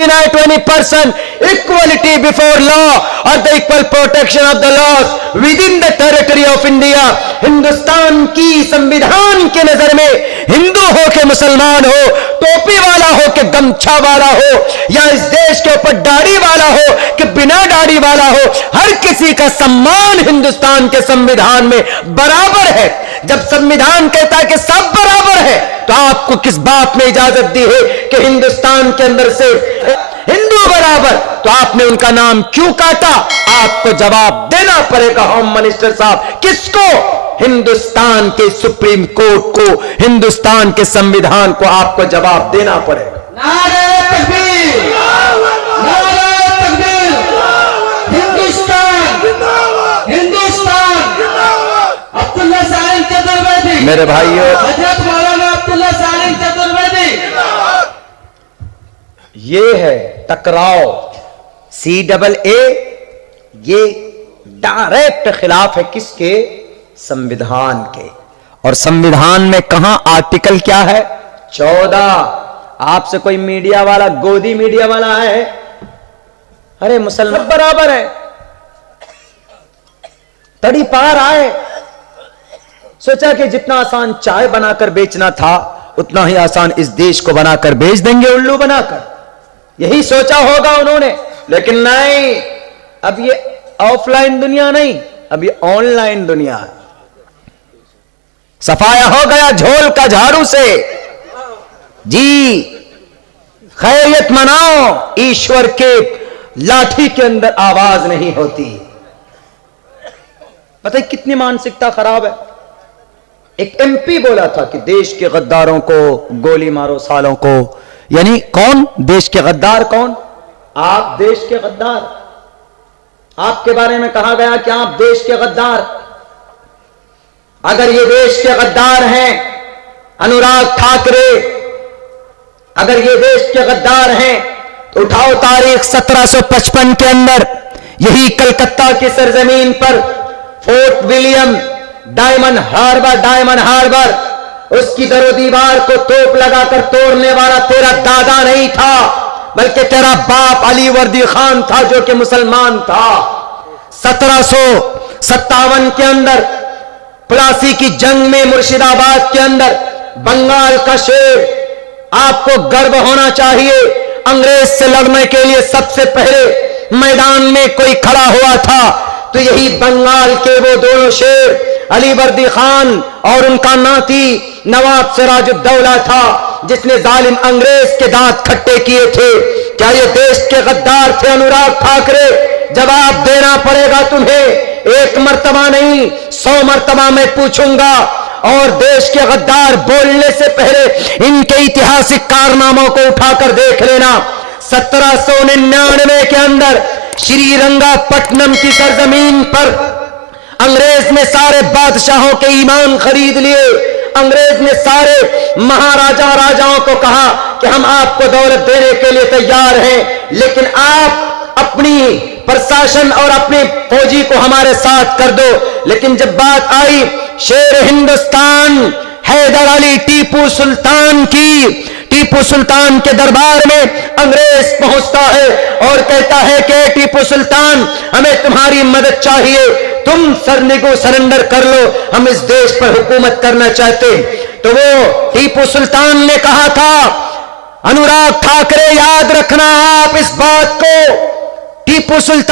20% equality before law or the equal protection of the laws within the territory of India। Hindustan की संविधान के नजर में हिंदू हो के मुसलमान हो, टोपी वाला हो के गमछा वाला हो, या इस देश के ऊपर दाढ़ी वाला हो कि बिना दाढ़ी वाला हो, हर किसी का सम्मान हिंदुस्तान के संविधान में बराबर है। जब संविधान कहता है कि सब बराबर है, तो आपको किस बात में इजाजत दी है कि हिंदुस्तान के अंदर से हिंदू बराबर, तो आपने उनका नाम क्यों काटा? आपको जवाब देना पड़ेगा होम मिनिस्टर साहब। किसको? हिंदुस्तान के सुप्रीम कोर्ट को, हिंदुस्तान के संविधान को आपको जवाब देना पड़ेगा। नारे तकबीर, नारे तकबीर, हिंदुस्तान, हिंदुस्तान। अब्दुल्ला सालिम चतुर्वेदी, मेरे भाइयों, हजरत मौलाना अब्दुल्ला सालिम चतुर्वेदी। ये है टकराव, CAA, ये डायरेक्ट खिलाफ है किसके? संविधान के। और संविधान में कहां आर्टिकल क्या है? 14। आपसे कोई मीडिया वाला, गोदी मीडिया वाला है, अरे मुसलमान बराबर है, तड़ी पार आए, सोचा कि जितना आसान चाय बनाकर बेचना था उतना ही आसान इस देश को बनाकर बेच देंगे, उल्लू बनाकर। यही सोचा होगा उन्होंने, लेकिन नहीं, अब ये ऑफलाइन दुनिया नहीं, अब ये ऑनलाइन दुनिया है। सफाया हो गया झोल का झाड़ू से। जी, खैरियत मनाओ, ईश्वर के लाठी के अंदर आवाज नहीं होती। पता है कितनी मानसिकता खराब है। एक MP बोला था कि देश के गद्दारों को गोली मारो, सालों को। यानी कौन देश के गद्दार? कौन? आप देश के गद्दार। आपके बारे में कहा गया कि आप देश के गद्दार। अगर ये देश के गद्दार हैं अनुराग ठाकरे, अगर ये देश के गद्दार हैं, तो उठाओ तारीख 1755 के अंदर यही कलकत्ता की सरजमीन पर फोर्ट विलियम, डायमंड हार्बर, उसकी दरो दीवार को तोप लगाकर तोड़ने वाला तेरा दादा नहीं था, बल्कि तेरा बाप अली वर्दी खान था, जो कि मुसलमान था। 1757 के अंदर प्लासी की जंग में मुर्शिदाबाद के अंदर बंगाल का शेर, आपको गर्व होना चाहिए, अंग्रेज से लड़ने के लिए सबसे पहले मैदान में कोई खड़ा हुआ था, तो यही बंगाल के वो दोनों शेर अली वर्दी खान और उनका नाती नवाब सिराजुद्दौला था, जिसने जालिम अंग्रेज के दांत खट्टे किए थे। क्या ये देश के गद्दार थे अनुराग ठाकरे? जवाब देना पड़ेगा तुम्हें। एक मर्तबा नहीं, 100 मर्तबा मैं पूछूंगा। और देश के गद्दार बोलने से पहले इनके ऐतिहासिक कारनामों को उठाकर देख लेना। 1799 के अंदर श्रीरंगापट्टनम की सरजमीन पर अंग्रेज ने सारे बादशाहों के ईमान खरीद लिए। अंग्रेज ने सारे महाराजा राजाओं को कहा कि हम आपको दौलत देने के लिए तैयार हैं, लेकिन आप अपनी प्रशासन और अपने फौजी को हमारे साथ कर दो। लेकिन जब बात आई शेर हिंदुस्तान हैदर अली टीपू सुल्तान की, टीपू सुल्तान के दरबार में अंग्रेज पहुंचता है और कहता है कि टीपू सुल्तान, हमें तुम्हारी मदद चाहिए, तुम सरनिगो सरेंडर कर लो, हम इस देश पर हुकूमत करना चाहते। तो वो टीपू सुल्तान ने कहा था, अनुराग ठाकरे याद रखना आप इस बात को, टीपू सुल्तान